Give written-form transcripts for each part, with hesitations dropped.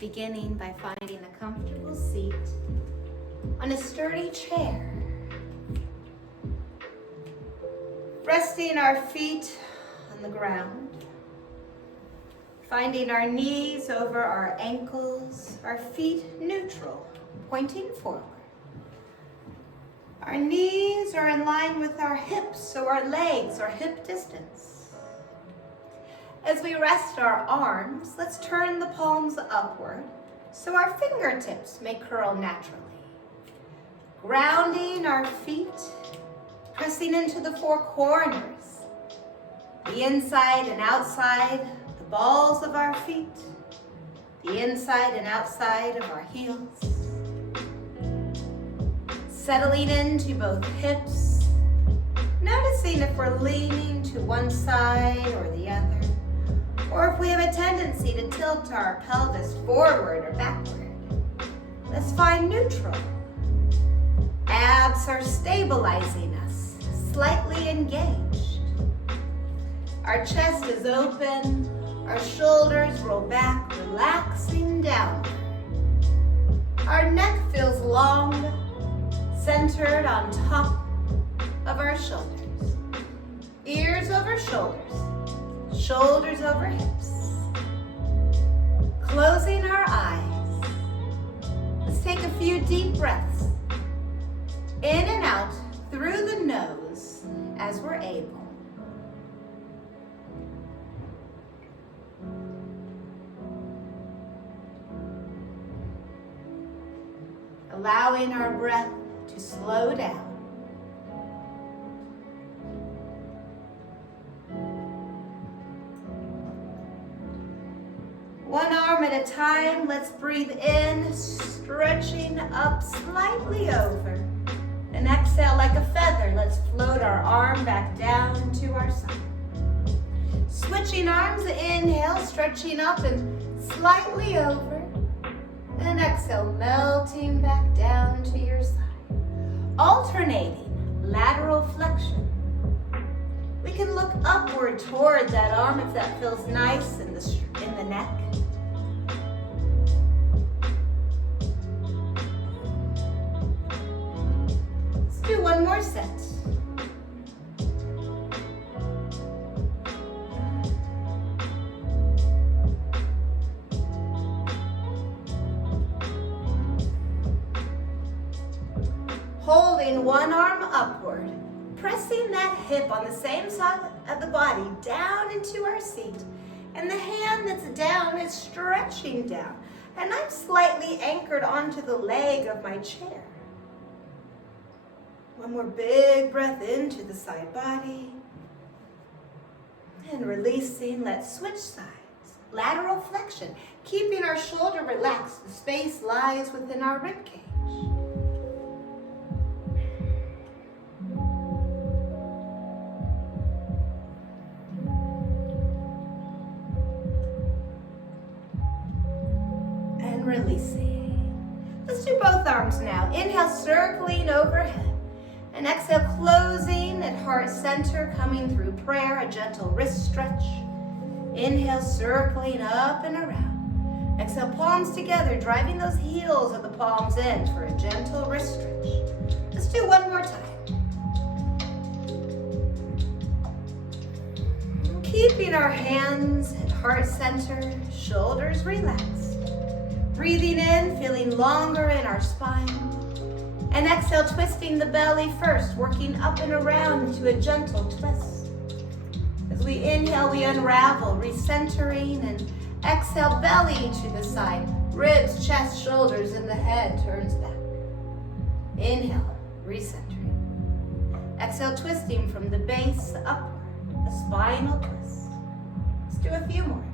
beginning by finding a comfortable seat on a sturdy chair. Resting our feet on the ground. Finding our knees over our ankles, our feet neutral, pointing forward. Our knees are in line with our hips, so our legs are hip distance. As we rest our arms, let's turn the palms upward so our fingertips may curl naturally. Grounding our feet, pressing into the four corners, the inside and outside, the balls of our feet, the inside and outside of our heels. Settling into both hips, noticing if we're leaning to one side or the other, or if we have a tendency to tilt our pelvis forward or backward. Let's find neutral. Abs are stabilizing us, slightly engaged. Our chest is open, our shoulders roll back, relaxing downward. Our neck feels long, centered on top of our shoulders. Ears over shoulders, shoulders over hips. Closing our eyes. Let's take a few deep breaths. In and out through the nose as we're able. Allowing our breath to slow down. One arm at a time, let's breathe in, stretching up slightly over. And exhale like a feather, let's float our arm back down to our side. Switching arms, inhale, stretching up and slightly over. And exhale, melting back down to your side. Alternating, lateral flexion. We can look upward toward that arm if that feels nice in the neck. Let's do one more set. Holding one arm upward, pressing that hip on the same side of the body down into our seat. And the hand that's down is stretching down. And I'm slightly anchored onto the leg of my chair. One more big breath into the side body. And releasing, let's switch sides. Lateral flexion, keeping our shoulder relaxed. The space lies within our rib cage. Releasing. Let's do both arms now. Inhale, circling overhead. And exhale, closing at heart center, coming through prayer, a gentle wrist stretch. Inhale, circling up and around. Exhale, palms together, driving those heels of the palms in for a gentle wrist stretch. Let's do one more time. Keeping our hands at heart center, shoulders relaxed. Breathing in, feeling longer in our spine. And exhale, twisting the belly first, working up and around into a gentle twist. As we inhale, we unravel, recentering, and exhale, belly to the side. Ribs, chest, shoulders, and the head turns back. Inhale, recentering. Exhale, twisting from the base upward, a spinal twist. Let's do a few more.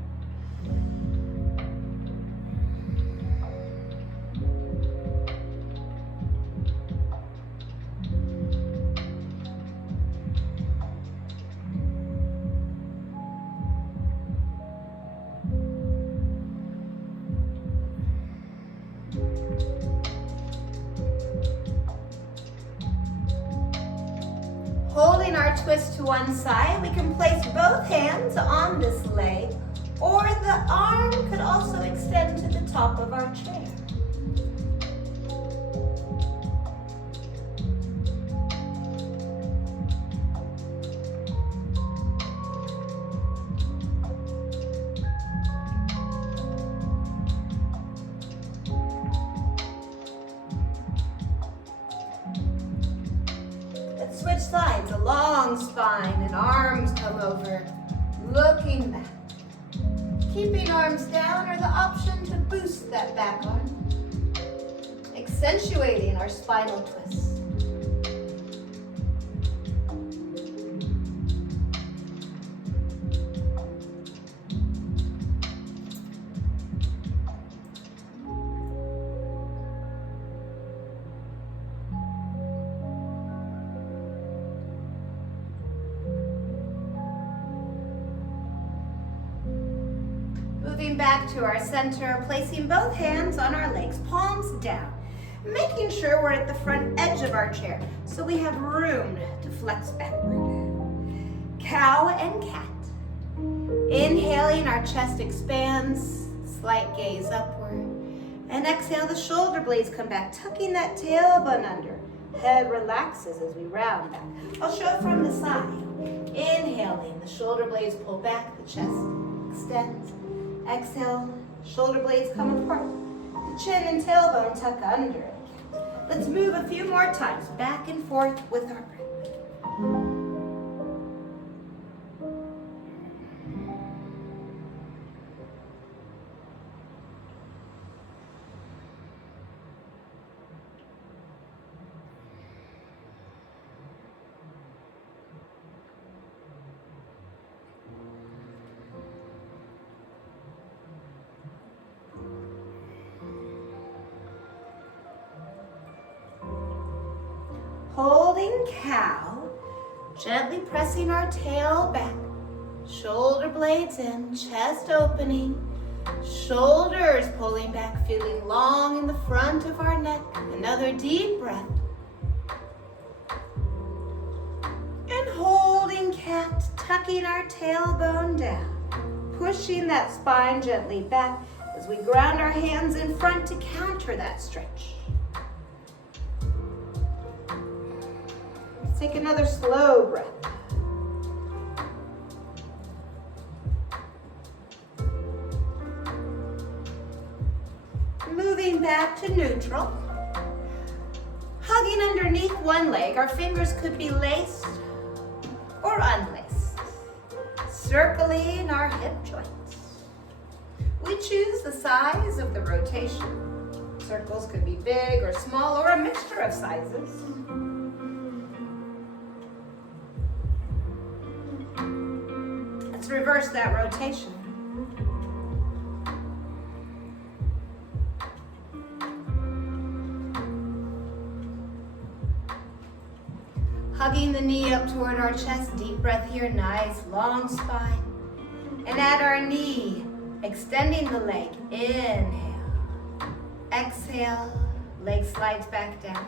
Holding our twist to one side, we can place both hands on this leg, or the arm could also extend to the top of our chair. Let's switch sides, a long spine and arms come over, looking back. Keeping arms down or the option to boost that back arm, accentuating our spinal twists. Moving back to our center, placing both hands on our legs, palms down, making sure we're at the front edge of our chair so we have room to flex backward. Cow and cat. Inhaling, our chest expands, slight gaze upward. And exhale, the shoulder blades come back, tucking that tailbone under. Head relaxes as we round back. I'll show it from the side. Inhaling, the shoulder blades pull back, the chest extends. Exhale, shoulder blades come apart. The chin and tailbone tuck under. Let's move a few more times, back and forth with our breath. Holding cow, gently pressing our tail back, shoulder blades in, chest opening, shoulders pulling back, feeling long in the front of our neck. Another deep breath. And holding cat, tucking our tailbone down, pushing that spine gently back as we ground our hands in front to counter that stretch. Take another slow breath. Moving back to neutral. Hugging underneath one leg, our fingers could be laced or unlaced. Circling our hip joints. We choose the size of the rotation. Circles could be big or small or a mixture of sizes. Let's reverse that rotation. Hugging the knee up toward our chest, deep breath here, nice long spine. And at our knee, extending the leg, inhale. Exhale, leg slides back down.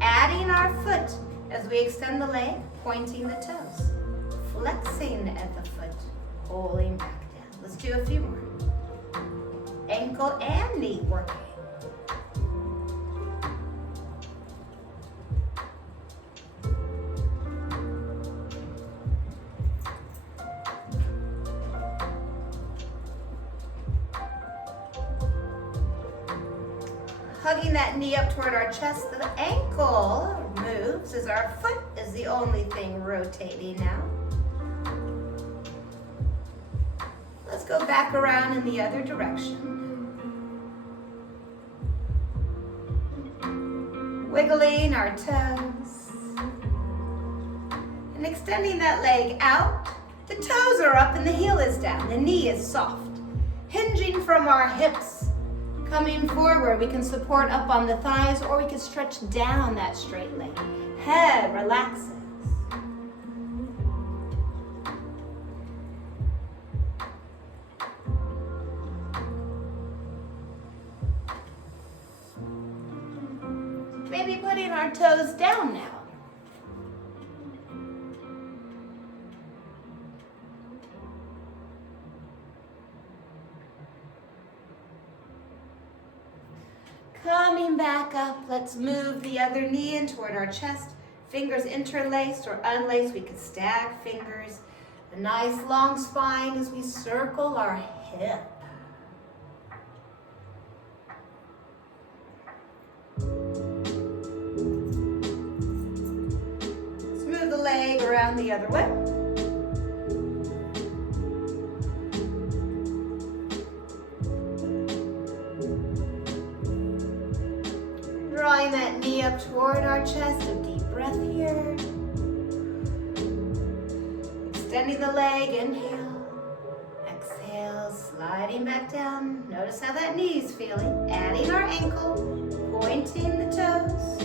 Adding our foot as we extend the leg, pointing the toes. Flexing at the foot, pulling back down. Let's do a few more. Ankle and knee working. Hugging that knee up toward our chest, the ankle moves as our foot is the only thing rotating now. Let's go back around in the other direction. Wiggling our toes. And extending that leg out. The toes are up and the heel is down. The knee is soft. Hinging from our hips. Coming forward, we can support up on the thighs or we can stretch down that straight leg. Head relaxes. Maybe putting our toes down now. Coming back up, let's move the other knee in toward our chest. Fingers interlaced or unlaced. We could stack fingers. A nice long spine as we circle our hip. Let's move the leg around the other way. Drawing that knee up toward our chest, a deep breath here. Extending the leg, inhale. Exhale, sliding back down. Notice how that knee is feeling. Adding our ankle, pointing the toes.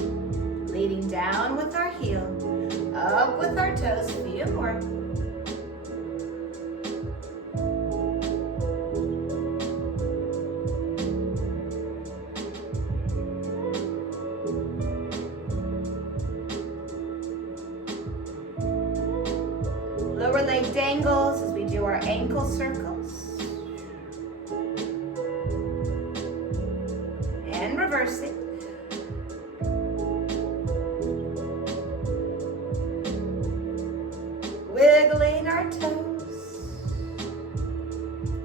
Leading down with our heel, up with our toes. A few more. Lower leg dangles as we do our ankle circles. And reversing. Wiggling our toes.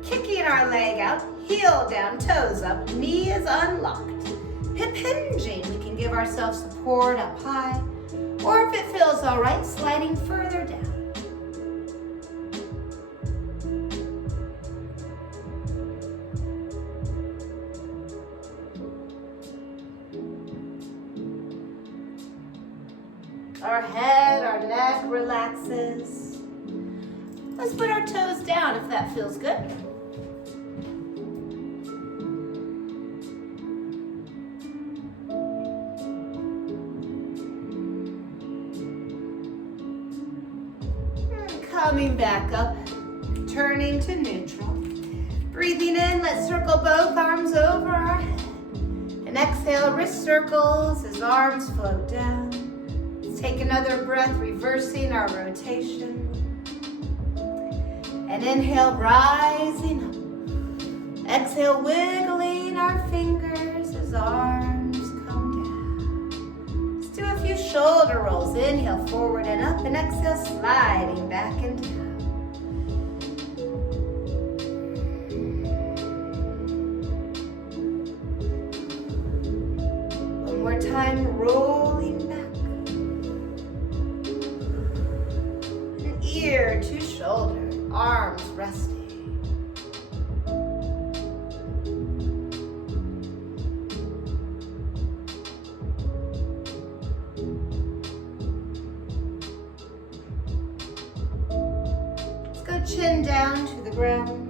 Kicking our leg out, heel down, toes up, knee is unlocked. Hip hinging, we can give ourselves support up high. Or if it feels all right, sliding further down. Our head, our neck relaxes. Let's put our toes down if that feels good. And coming back up, turning to neutral. Breathing in, let's circle both arms over our head. And exhale, wrist circles as arms float down. Take another breath, reversing our rotation. And inhale, rising up. Exhale, wiggling our fingers as arms come down. Let's do a few shoulder rolls. Inhale, forward and up, and exhale, sliding back and down. One more time, rolling back. Ear to shoulder, arms resting. Let's go chin down to the ground.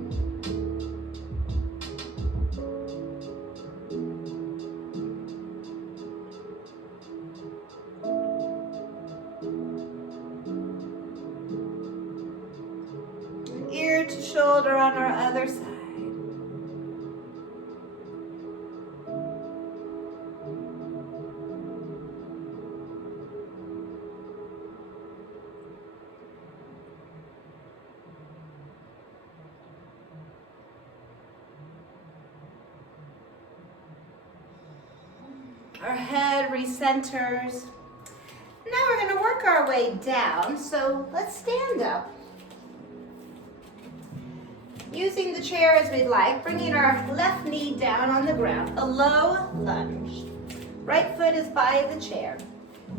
Ear to shoulder on our other side. Our head recenters. Now we're going to work our way down, so let's stand up. Using the chair as we'd like, bringing our left knee down on the ground, a low lunge. Right foot is by the chair.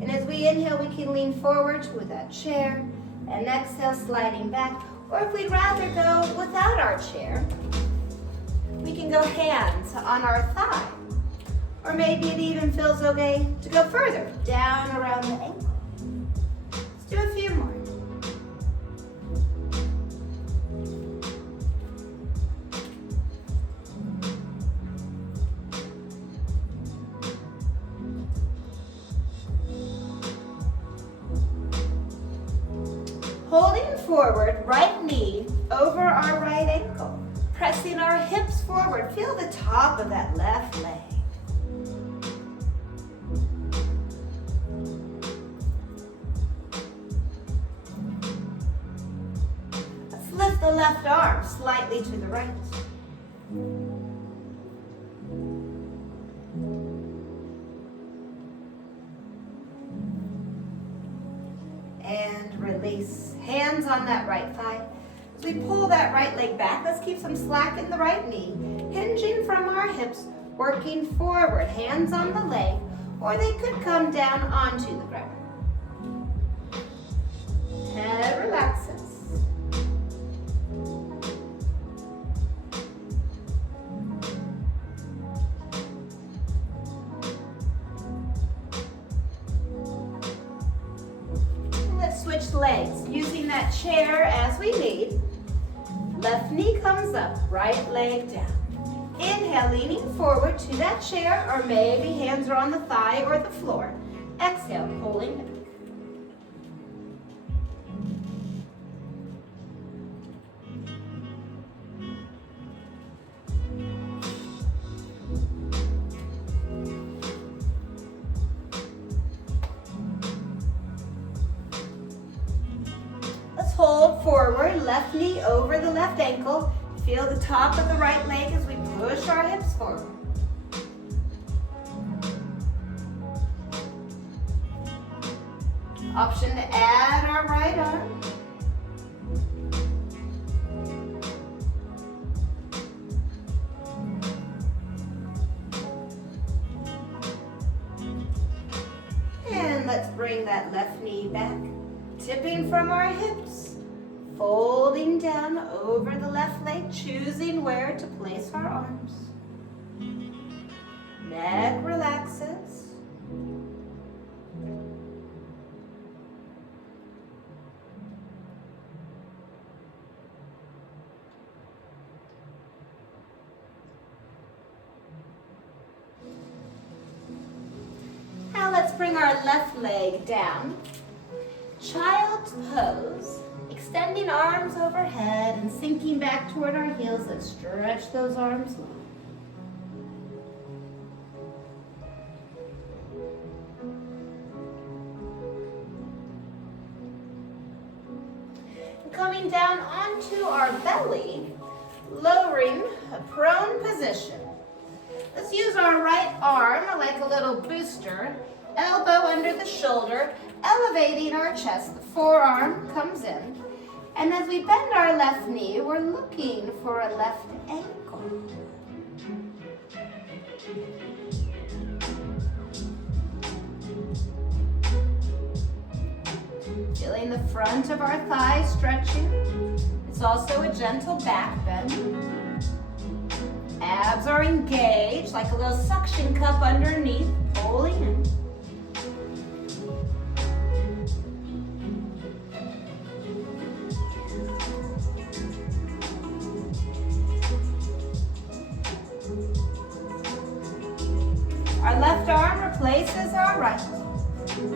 And as we inhale, we can lean forward to that chair, and exhale, sliding back. Or if we'd rather go without our chair, we can go hands on our thigh. Or maybe it even feels okay to go further, down around the ankle. Let's do a few more. Holding forward, right knee over our right ankle. Pressing our hips forward. Feel the top of that left leg. Let's lift the left arm slightly to the right. release. Hands on that right thigh. As we pull that right leg back, let's keep some slack in the right knee. Hinging from our hips, working forward. Hands on the leg, or they could come down onto the ground. Head relaxes. Switch legs, using that chair as we need. Left knee comes up, right leg down. Inhale, leaning forward to that chair, or maybe hands are on the thigh or the floor. Exhale, pulling it. Hold forward, left knee over the left ankle. Feel the top of the right leg as we push our hips forward. Option to add our right arm. And let's bring that left knee back. Tipping from our hips, folding down over the left leg, choosing where to place our arms. Neck relaxes. Now let's bring our left leg down. Child's pose, extending arms overhead and sinking back toward our heels. Let's stretch those arms long. And coming down onto our belly, lowering a prone position. Let's use our right arm like a little booster, elbow under the shoulder, elevating our chest. The forearm comes in. And as we bend our left knee, we're looking for a left ankle. Feeling the front of our thigh stretching. It's also a gentle back bend. Abs are engaged, like a little suction cup underneath, pulling in. Our left arm replaces our right.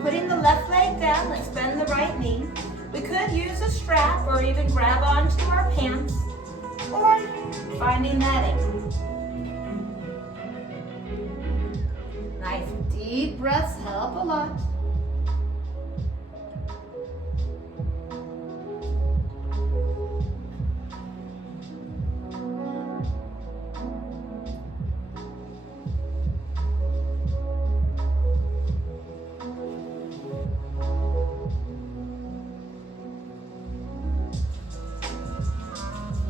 Putting the left leg down, let's bend the right knee. We could use a strap or even grab onto our pants, or finding that ankle. Nice deep breaths help a lot.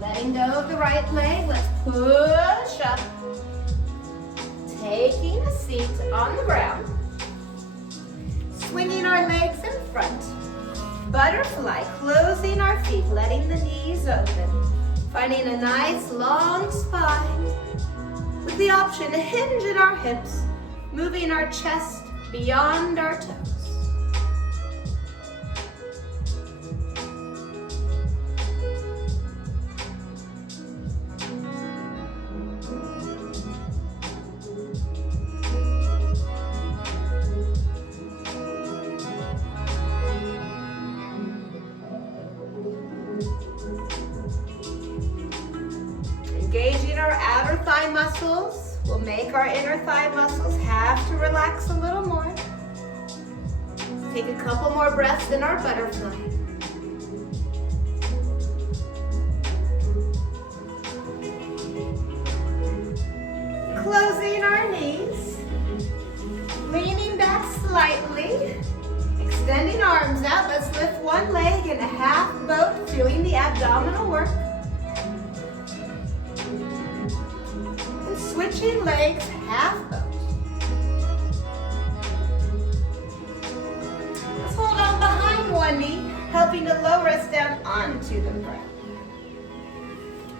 Letting go of the right leg, let's push up. Taking a seat on the ground. Swinging our legs in front. Butterfly, closing our feet, letting the knees open. Finding a nice long spine. With the option to hinge in our hips, moving our chest beyond our toes. Engaging our outer thigh muscles will make our inner thigh muscles have to relax a little more. Let's take a couple more breaths in our butterfly. Closing our knees, leaning back slightly, Extending arms out, let's lift one leg in a half boat, feeling the abdominal work. And switching legs, half boat. Let's hold on behind one knee, helping to lower us down onto the ground.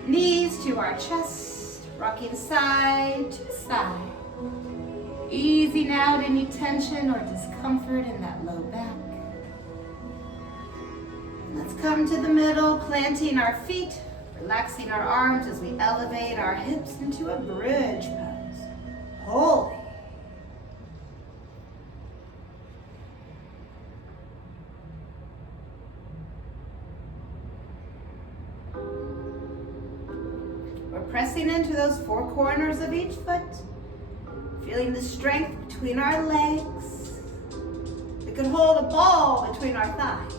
Knees to our chest, rocking side to side. Easing out any tension or discomfort in that low back. Let's come to the middle, planting our feet, relaxing our arms as we elevate our hips into a bridge pose. Holy. We're pressing into those four corners of each foot. Feeling the strength between our legs. We can hold a ball between our thighs.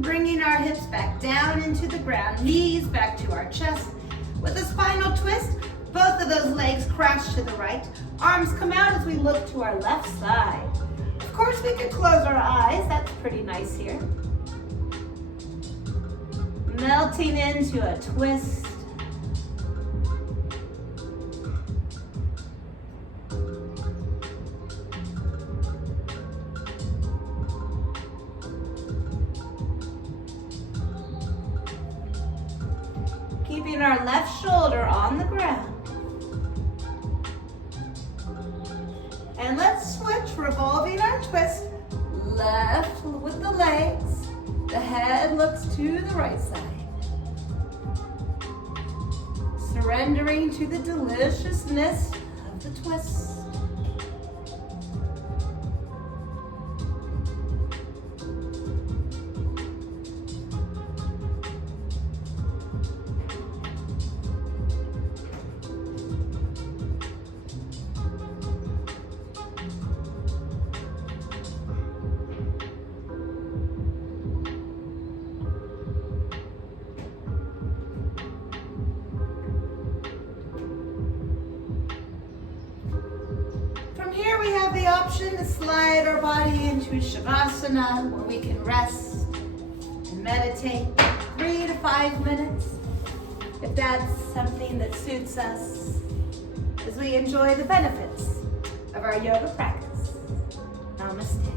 Bringing our hips back down into the ground, knees back to our chest. With a spinal twist, both of those legs crash to the right. Arms come out as we look to our left side. Of course, we could close our eyes. That's pretty nice here. Melting into a twist. Keeping our left shoulder on the ground. And let's switch, revolving our twist. Left with the legs. The head looks to the right side. Surrendering to the deliciousness of the twist. Here we have the option to slide our body into Shavasana, where we can rest and meditate 3 to 5 minutes, if that's something that suits us, as we enjoy the benefits of our yoga practice. Namaste.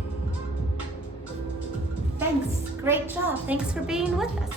Thanks, great job. Thanks for being with us.